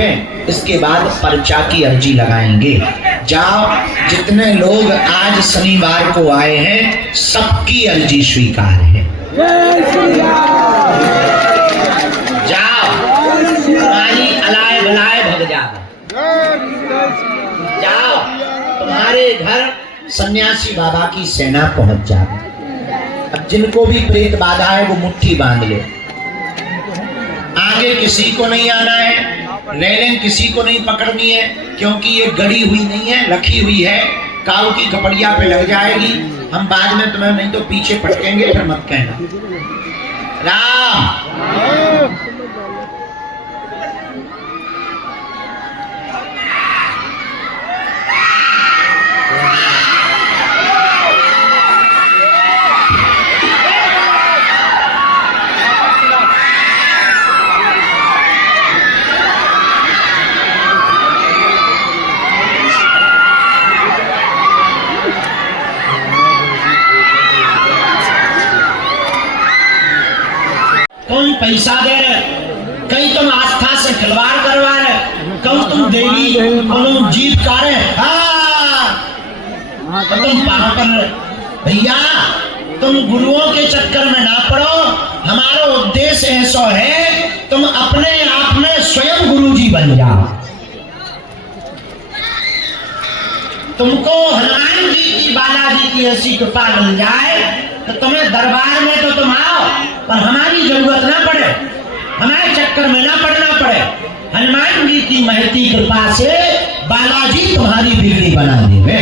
देवे, इसके बाद पर्चा की अर्जी लगाएंगे। जाओ, जितने लोग आज शनिवार को आए हैं सबकी अर्जी स्वीकार है। जाओ, तुम्हारी अलाय बलाय भग जाओ। जाओ, तुम्हारे घर सन्यासी बाबा की सेना पहुंच जाए। अब जिनको भी प्रेत बाधा है वो मुट्ठी बांध लो। आगे किसी को नहीं आना है, रेलिंग किसी को नहीं पकड़नी है, क्योंकि ये गड़ी हुई नहीं है, रखी हुई है, काऊ की कपड़िया पे लग जाएगी। हम बाद में तुम्हें नहीं तो पीछे पटकेंगे, फिर मत कहना। राम तुम पैसा दे रहे, कहीं तुम आस्था से खिलवाड़ करवा रहे, कहीं तुम देवी तुम जीत का रहे, तो तुम पाप कर रहे। भैया, तुम गुरुओं के चक्कर में ना पड़ो। हमारा उद्देश्य ऐसा है तुम अपने आप में स्वयं गुरुजी बन जाओ। तुमको हनुमान जी की, बालाजी की ऐसी कृपा मिल जाए तो तुम्हें दरबार में तो तुम आओ, पर हमारी जरूरत ना पड़े, हमारे चक्कर में ना पड़ना पड़े। हनुमान जी की महती कृपा से बालाजी तुम्हारी बिगड़ी बना देंगे।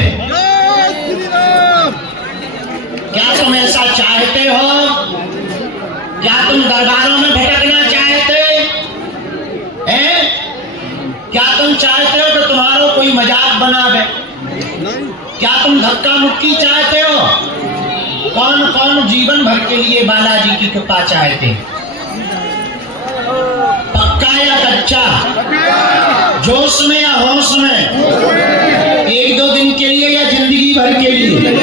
क्या तुम ऐसा चाहते हो? क्या तुम दरबारों में भटकना चाहते हैं? क्या तुम चाहते हो कि तुम्हारा कोई मजाक बनावे? क्या तुम धक्का मुक्की चाहते हो? कौन कौन जीवन भर के लिए बालाजी की कृपा चाहते? पक्का या कच्चा? जोश में या होश में? एक दो दिन के लिए या जिंदगी भर के लिए?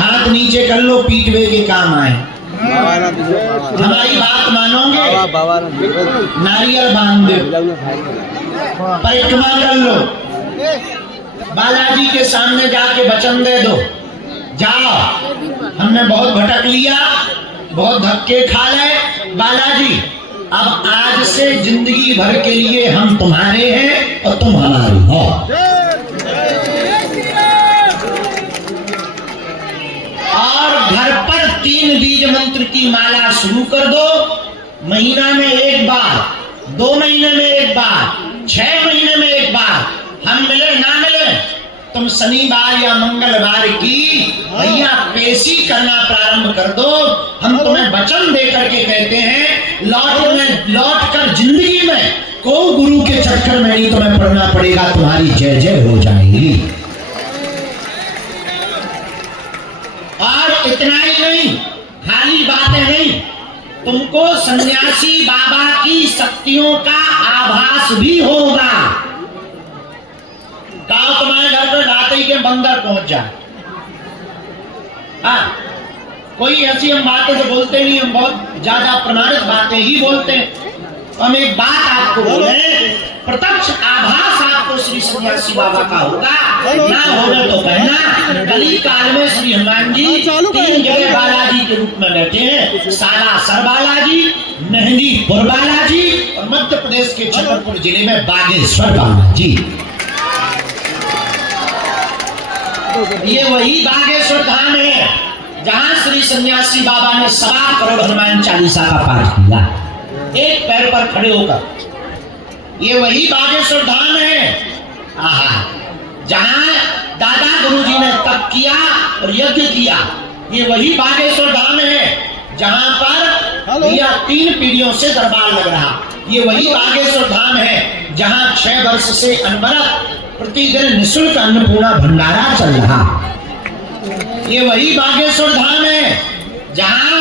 हाथ नीचे कर लो, पीटवे के काम आए। हमारी बात मानोगे? नारियल बांध दो, परिक्रमा कर लो, बालाजी के सामने जाके वचन दे दो। जाओ, हमने बहुत भटक लिया, बहुत धक्के खा ले, बालाजी अब आज से जिंदगी भर के लिए हम तुम्हारे हैं और तुम हमारी हो। और घर पर 3 बीज मंत्र की माला शुरू कर दो। महीना में एक बार, 2 महीने में एक बार, 6 महीने में एक बार, हम मिले ना मिले, तुम शनिवार या मंगलवार की भैया पेशी करना प्रारंभ कर दो। हम तुम्हें वचन दे करके कहते हैं, लौट कर जिंदगी में को गुरु के चक्कर में नहीं तुम्हें पढ़ना पड़ेगा, तुम्हारी जय जय हो जाएगी। और इतना ही नहीं, खाली बातें नहीं, तुमको सन्यासी बाबा की शक्तियों का आभास भी होगा। कहा तुम्हारे घर पे रात के बंदर पहुंच जाए। हाँ, कोई ऐसी हम बातें तो बोलते नहीं, हम बहुत ज्यादा प्रमाणित बातें ही बोलते हैं। तो हम एक बात आपको बोले, प्रत्यक्ष आभास आपको श्री सन्यासी बाबा का होगा, ना होगा तो कहना। कली काल में श्री हनुमान जी 3 जगह बालाजी के रूप में बैठे हैं, सालासर बालाजी, मेहंदीपुर बालाजी और मध्य प्रदेश के छतरपुर जिले में बागेश्वर बालाजी। ये वही बागेश्वर धाम है जहां श्री सन्यासी बाबा ने 1.25 करोड़ हनुमान चालीसा का पाठ किया, एक पैर पर खड़े होकर। ये वही बागेश्वर धाम है जहां दादा गुरुजी ने तप किया और यज्ञ किया। ये वही बागेश्वर धाम है जहां पर यह 3 पीढ़ियों से दरबार लग रहा। ये वही बागेश्वर धाम है जहां 6 वर्ष से अनवरत प्रतिदिन निःशुल्क अन्नपूर्णा भंडारा चल रहा। ये वही बागेश्वर धाम है जहां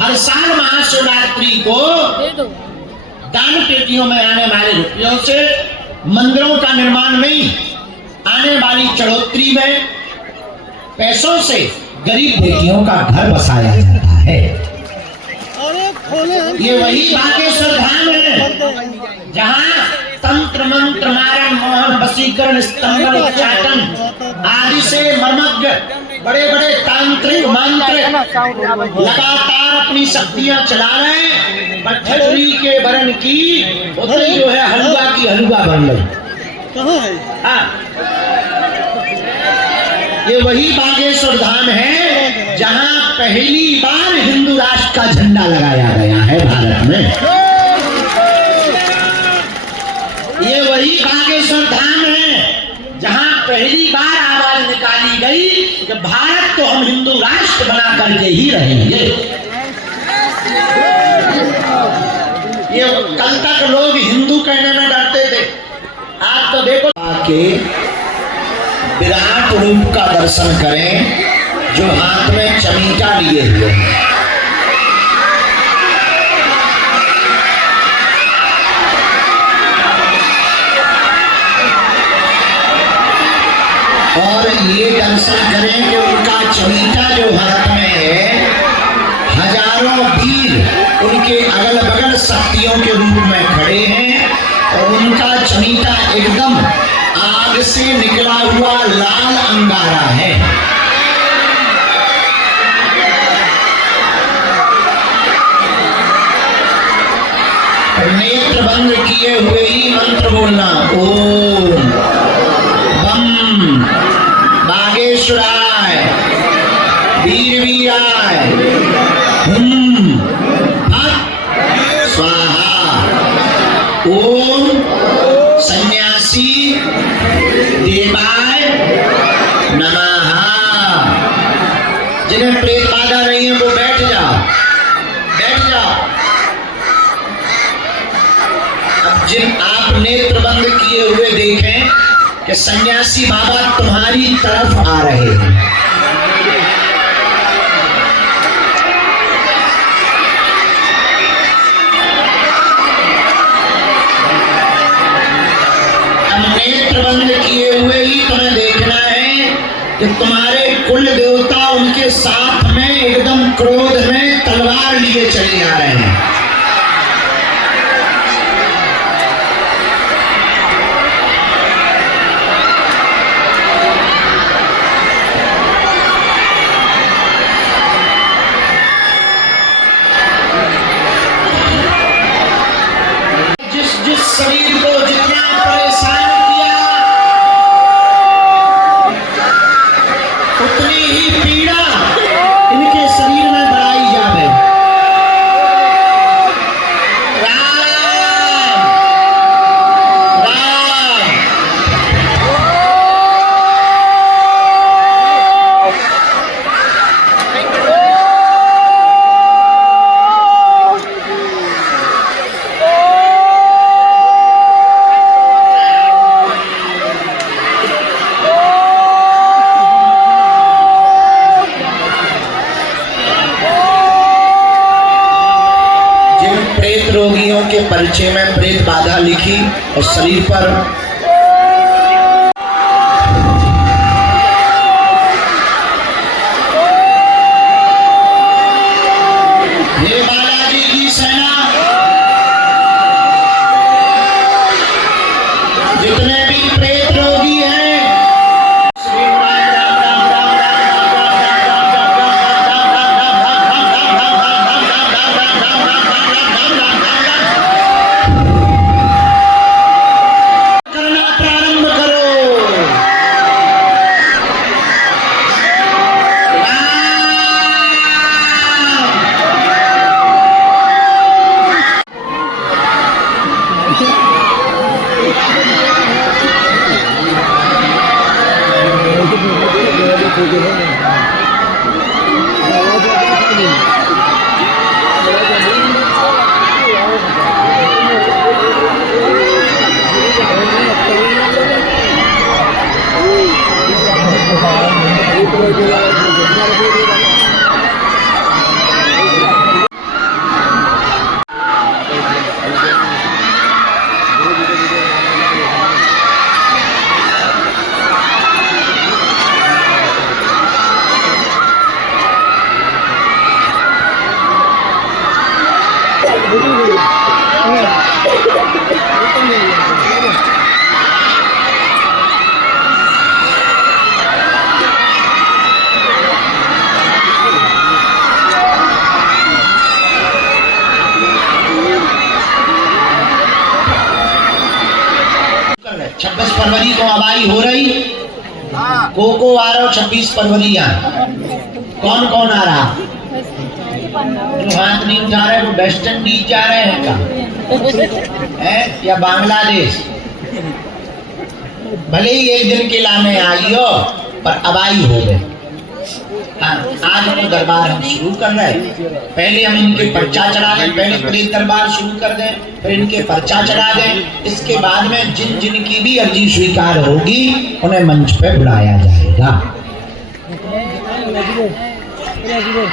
हर साल महाशिवरात्रि को दान पेटियों में आने वाले रुपयों से मंदिरों का निर्माण नहीं, आने वाली चढ़ोतरी में पैसों से गरीब बेटियों का घर बसाया जाता है। ये वही बागेश्वर धाम है जहाँ तंत्र मंत्र मारण मोहन वशीकरण स्तंभन उच्चाटन आदि से मर्मज्ञ बड़े बड़े तांत्रिक मंत्र लगातार अपनी शक्तियां चला रहे हैं। बच्चरी के वरण की उतनी जो है हलवा की हलवा बन गई। हाँ, ये वही बागेश्वर धाम है जहां पहली बार हिंदू राष्ट्र का झंडा लगाया गया है भारत में। ये वही बागेश्वर धाम है जहां पहली बार आवाज निकाली गई कि भारत तो हम हिंदू राष्ट्र बना करके ही रहेंगे। ये कल तक लोग हिंदू कहने में डरते थे, आज तो देखो आके विराट रूप का दर्शन करें जो हाथ में चमीटा लिए हुए हैं। और ये दर्शन करें कि उनका चमीटा जो हाथ में है, हजारों वीर उनके अगल बगल शक्तियों के रूप में खड़े हैं और उनका चमीटा एकदम आग से निकला हुआ लाल अंगारा है। नेत्र बंद किए हुए ही मंत्र बोलना, ओम बम बागेश्वराय वीर वीराय हुम फट स्वाहा। ओम सन्यासी देवाय नमः। जिन्हें प्रेत बाधा नहीं है वो बैठ जाओ, बैठ जाओ। अब जिन आप नेत्र बंद किए हुए देखें कि सन्यासी बाबा तुम्हारी तरफ आ रहे हैं। अब नेत्र बंद किए हुए ही तुम्हें देखना है कि तुम्हारे कुल देवता उनके साथ में एकदम क्रोध में तलवार लिए चले आ रहे हैं। शरीर को जितना परेशान किया उतनी ही पीड़ा इनके शरीर में बढ़ाई जावे। राम राम रोगियों के परिचय में प्रेत बाधा लिखी और शरीर पर ये बालाजी की सेना जितने भी प्रेत रोगी हैं 26 फरवरी को अबाई हो रही, को आ रहा 26 फरवरी कौन कौन आ रहा? जो हाथ नहीं उठा रहे वो वेस्ट इंडीज जा रहे हैं क्या है या बांग्लादेश? भले ही एक दिन के लाने आई हो पर अबाई हो गए। आज हम दरबार हम शुरू कर रहे हैं। पहले हम इनके पर्चा चढ़ा दें, पहले प्रेत दरबार शुरू कर दें, फिर इनके पर्चा चढ़ा दें। इसके बाद में जिन जिन की भी अर्जी स्वीकार होगी उन्हें मंच पे बुलाया जाएगा।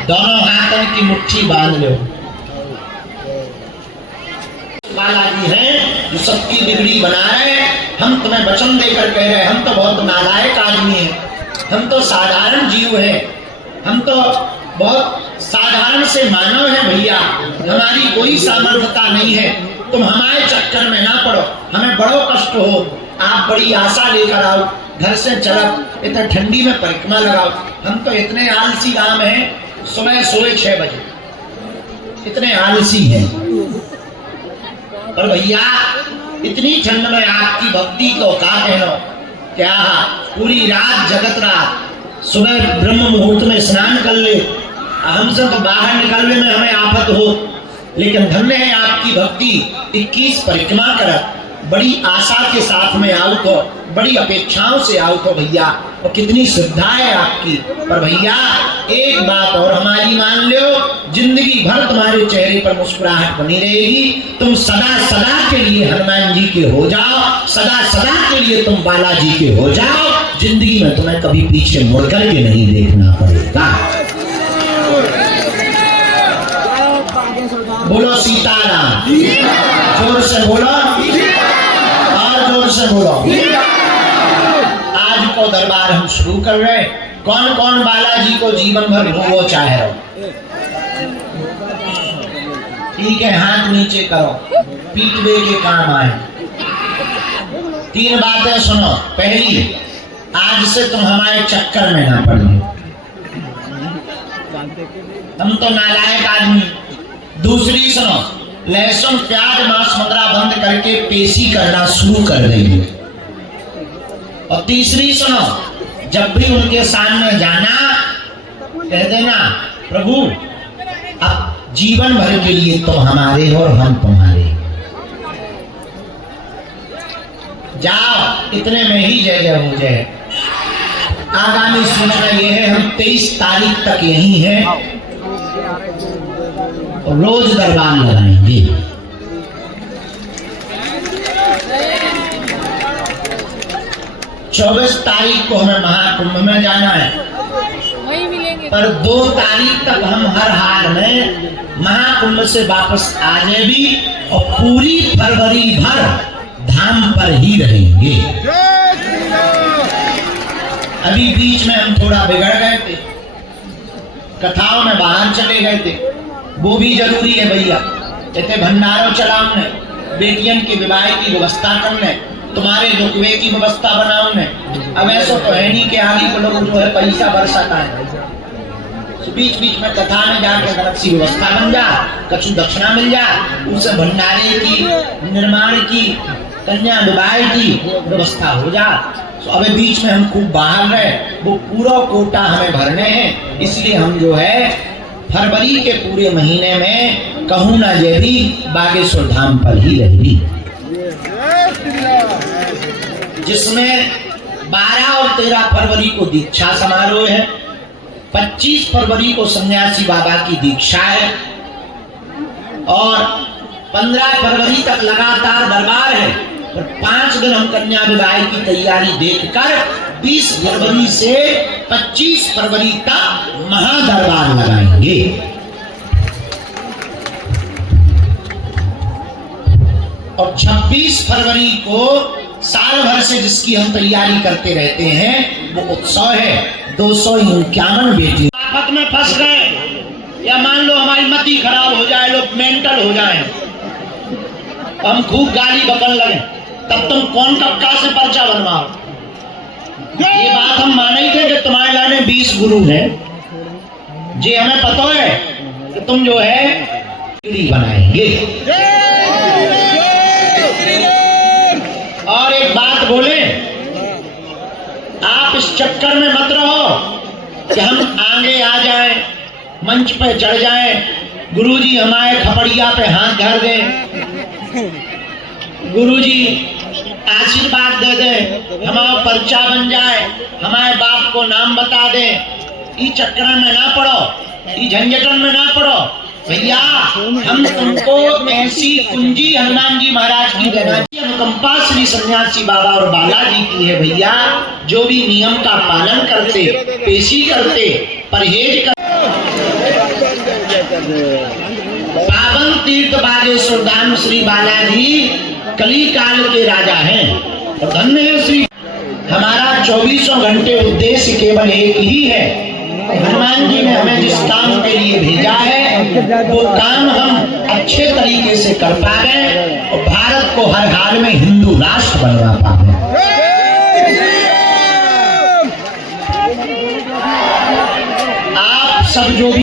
दोनों हाथों की मुट्ठी बांध लो। बालाजी हैं जो सबकी बिगड़ी बना रहे हैं। हम तुम्हें वचन देकर कह रहे हैं, हम तो बहुत नालायक आदमी हैं, हम तो साधारण जीव हैं, हम तो बहुत साधारण से मानव हैं भैया, हमारी कोई सामर्थ्यता नहीं है। तुम हमारे चक्कर में ना पड़ो, हमें बड़ो कष्ट हो, आप बड़ी आशा लेकर आओ, घर से चलक इतने ठंडी में परिक्रमा लगाओ। हम तो इतने आलसी काम हैं, सुबह सोए 6 बजे, इतने आलसी हैं। और भैया इतनी ठंड में आपकी भक्ति को का कहना, क्या पूरी रात जगत रात, सुबह ब्रह्म मुहूर्त में स्नान कर ले, हमसे तो बाहर निकलने में हमें आफत हो, लेकिन धन्य है आपकी भक्ति। 21 परिक्रमा कर बड़ी आशा के साथ में आओ तो, बड़ी अपेक्षाओं से आओ तो भैया, और कितनी श्रद्धा है आपकी। पर भैया एक बात और हमारी मान लो, जिंदगी भर तुम्हारे चेहरे पर मुस्कुराहट बनी रहेगी। तुम सदा सदा के लिए हनुमान जी के हो जाओ, सदा सदा के लिए तुम बालाजी के हो जाओ। जिंदगी में तुम्हें कभी पीछे मुड़कर के नहीं देखना पड़ेगा। बोलो सीताराम, जोर से बोलो और जोर से बोलो। आज को दरबार हम शुरू कर रहे हैं। कौन कौन बालाजी को जीवन भर भोगो चाहे रहो? ठीक है, हाथ नीचे करो, पीटवे के काम आए। 3 बातें सुनो। पहली, आज से तुम हमारे चक्कर में ना पड़ो, हम तो नालायक आदमी। दूसरी सुनो, लहसुन प्याज मांस मदिरा बंद करके पेशी करना शुरू कर देंगे। और तीसरी सुनो, जब भी उनके सामने जाना कह देना, प्रभु अब जीवन भर के लिए तुम हमारे और हम तुम्हारे। जाओ, इतने में ही जय जय हो जाए। आगामी सूचना यह है, हम 23 तारीख तक यही हैं और रोज दरबार लगाएंगे। चौबीस तारीख को हमें महाकुंभ में जाना है, पर 2 तारीख तक हम हर हाल में महाकुंभ से वापस आ जाए भी, और पूरी फरवरी भर धाम पर ही रहेंगे। अभी बीच में हम थोड़ा बिगड़ गए थे, कथाओं में बाहर चले गए थे, वो भी जरूरी है भैया। कहते भंडारों चलाने, बेटियन के विवाह की व्यवस्था करने, तुम्हारे रुकवे की व्यवस्था बनाने। अब ऐसा तो है नहीं कि आगे को लोग जो है पैसा बरसाता है, तो बीच बीच में कथा में जाकर गलत सी व्यवस्था बन जा, कछु दक्षिणा मिल जा, उसे भंडारे की, निर्माण की, कन्या विवाह की व्यवस्था हो जा। तो अबे बीच में हम खूब बाहर रहे, वो पूरा कोटा हमें भरने हैं। इसलिए हम जो है फरवरी के पूरे महीने में कहूँ ना ये भी बागेश्वर धाम पर ही रहेगी, जिसमें 12 और 13 फरवरी को दीक्षा समारोह है, 25 फरवरी को सन्यासी बाबा की दीक्षा है, और 15 फरवरी तक लगातार दरबार है। और 5 दिन हम कन्या विवाह की तैयारी देखकर 20 फरवरी से 25 फरवरी तक महादरबार लगाएंगे। और 26 फरवरी को साल भर से जिसकी हम तैयारी करते रहते हैं वो उत्सव है। 251 बेटी आफत में फंस गए, या मान लो हमारी मति खराब हो जाए, लोग मेंटल हो जाए, हम खूब गाली बकन लगे, तब तुम कौन कक्का से पर्चा बनवाओ। ये बात हम माने ही थे कि तुम्हारे लाने 20 गुरु हैं, जे हमें पता है कि तुम जो है बनाएंगे। और एक बात बोले, आप इस चक्कर में मत रहो कि हम आगे आ जाएं, मंच पे चढ़ जाएं, गुरुजी हमारे खपड़िया पे हाथ धर दें, गुरुजी आशीर्वाद दे दे, हमारा पर्चा बन जाए, हमारे बाप को नाम बता दे। इस चक्कर में ना पड़ो, इस झंझटन में ना पड़ो भैया। हम तुमको ऐसी कुंजी हनुमान जी महाराज की देना चाहिए। अनुकंपा श्री सन्यासी बाबा और बालाजी की है भैया, जो भी नियम का पालन करते, पेशी करते, परहेज करते। पावन तीर्थ बागेश्वर धाम श्री बालाजी कली काल के राजा हैं और धन्य है श्री। हमारा 24 घंटे उद्देश्य केवल एक ही है, हनुमान जी ने हमें जिस काम के लिए भेजा है वो काम हम अच्छे तरीके से कर पाए और भारत को हर हाल में हिंदू राष्ट्र बनवा पाए। आप सब जो भी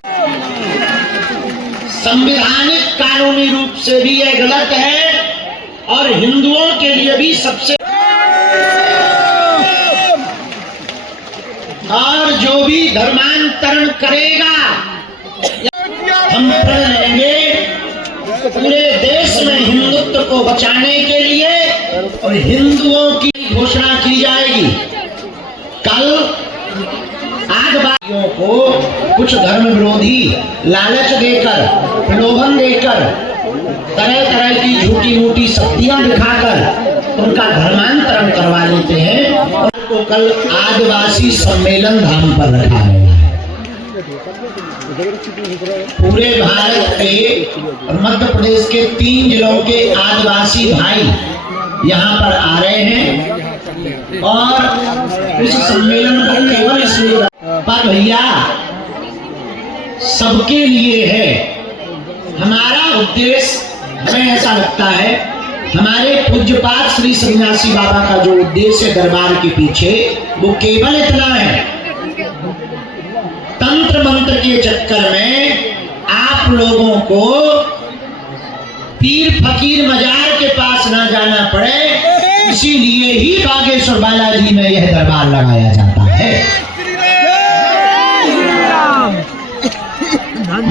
संवैधानिक कानूनी रूप से भी यह गलत है और हिंदुओं के लिए भी सबसे, और जो भी धर्मांतरण करेगा हम प्रण लेंगे पूरे देश में हिंदुत्व को बचाने के लिए और हिंदुओं की घोषणा की जाएगी। कल आगवादियों को कुछ धर्म विरोधी लालच देकर, प्रलोभन देकर, तरह तरह की झूठी मूठी शक्तियां दिखाकर उनका धर्मांतरण करवा लेते हैं और तो कल आदिवासी सम्मेलन धाम पर रखा है। पूरे भारत के और मध्य प्रदेश के 3 जिलों के आदिवासी भाई यहाँ पर आ रहे हैं और इस सम्मेलन को केवल इसलिए पर भैया सबके लिए है। हमारा उद्देश्य, हमें ऐसा लगता है, हमारे पूज्यपाद श्री सन्यासी बाबा का जो उद्देश्य है दरबार के पीछे, वो केवल इतना है, तंत्र मंत्र के चक्कर में आप लोगों को पीर फकीर मजार के पास ना जाना पड़े, इसीलिए ही बागेश्वर बालाजी में यह दरबार लगाया जाता है।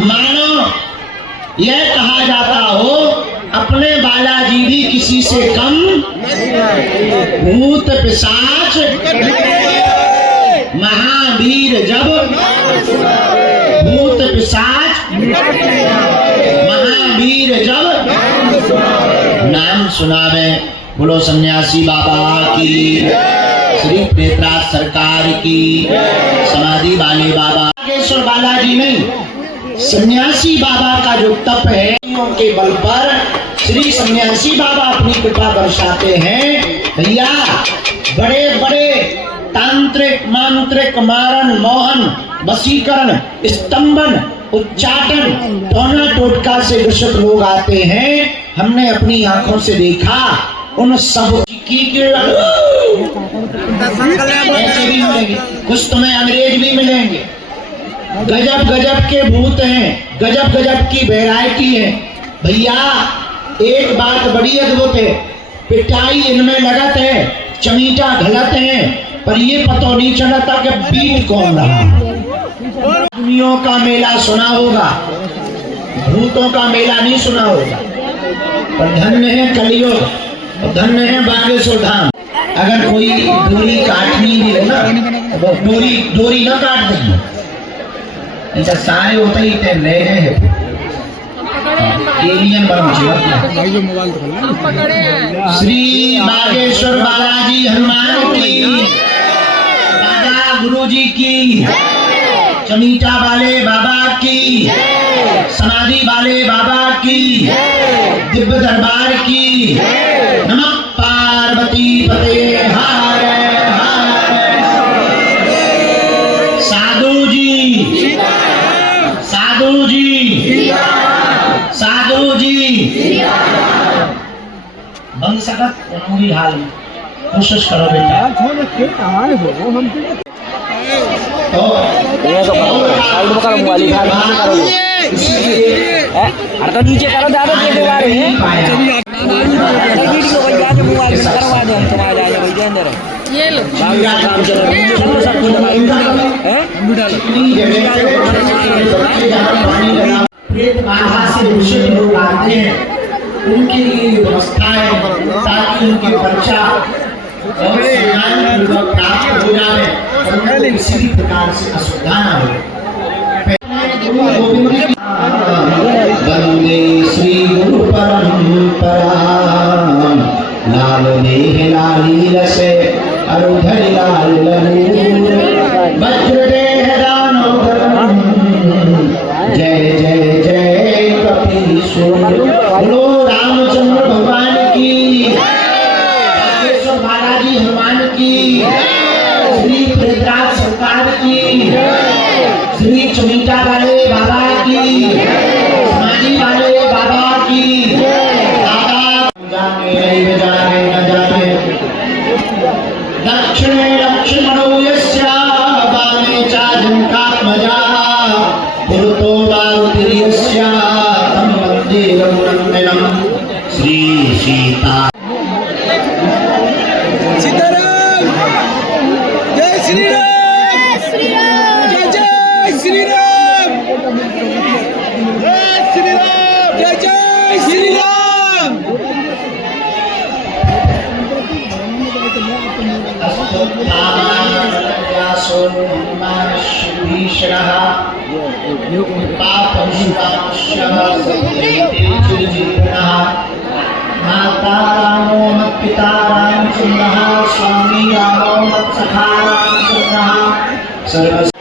मानो यह कहा जाता हो अपने बालाजी भी किसी से कम, भूत पिशाच महावीर जब, भूत पिशाच महावीर जब नाम सुनावे। बोलो सन्यासी बाबा की, श्री प्रेतराज सरकार की, समाधि वाले बाबा। बागेश्वर बालाजी नहीं, सन्यासी बाबा का जो तप है के बल पर श्री सन्यासी बाबा अपनी कृपा बरसाते हैं। भैया बड़े बड़े तांत्रिक, मांत्रिक, मारण, मोहन, वशीकरण, स्तंभन, उच्चाटन, टोना टोटका से ग्रसित लोग आते हैं। हमने अपनी आंखों से देखा, उन सब की ऐसे भी मिलेंगे, कुछ तुम्हें अंग्रेज भी मिलेंगे। गजब गजब के भूत हैं, गजब गजब की वैरायटी है। भैया एक बात बड़ी अद्भुत है, पिटाई इनमें लगत है, चमीटा घलत है, पर ये पता नहीं चलता कि बीट कौन रहा। आदमियों का मेला सुना होगा, भूतों का मेला नहीं सुना होगा। पर धन्य है कलियुग, धन्य है बागेश्वर धाम। अगर कोई डोरी काटनी भी हो ना, वो डोरी ना काट देंगे, ऐसा सारे होते ही रहे हैं एलियन बनो। श्री बागेश्वर बालाजी हनुमान की, दादा गुरुजी की, चमीटा वाले बाबा की, समाधि वाले बाबा की, दिव्य दरबार की। नमः पार्वती पते हर हर। साधु जी, साधु जी, साधु जी बन सकत कोई हाल में कोशिश करो बेटा। अरे तो नीचे करो, ज्यादा देर वीडियो भैया जो मोबाइल में करवा दो हम तुम्हारे आ जाए भैया अंदर ये लो काम चलो सब कुछ प्रेत बाधा से दूषित लोग आते हैं, उनके लिए व्यवस्थाएं ताकि उनकी परीक्षा बहुत सम्मानपूर्वक प्राप्त हो जाए और उनको किसी भी प्रकार से असुविधा न हो। वंदे श्री गुरु परंपरा लाल देह लाली रसे अरुधरि लाल वज्र देह दानव जय जय जय कपीश्वर। बोलो रामचंद्र भगवान की, बागेश्वर बालाजी हनुमान की, श्री प्रहलाद सरकार की, श्री चुनिटा वाले बाबा की, समाधि वाले बाबा की। बाबा जाने नहीं जाने न जाने दक्षिणे लक्ष्मणो यस्य वामे च जनकात्मजा पुरतो वारुतिर्यस्य तं वन्दे रघुनन्दनं श्री सीता। सीताराम जय श्री राम जय जय श्री राम जय श्री राम जय जय श्री राम। माता रामो मत्पिता रामचंद्रः स्वामी रामो मत्सखा रामचंद्रः सर्व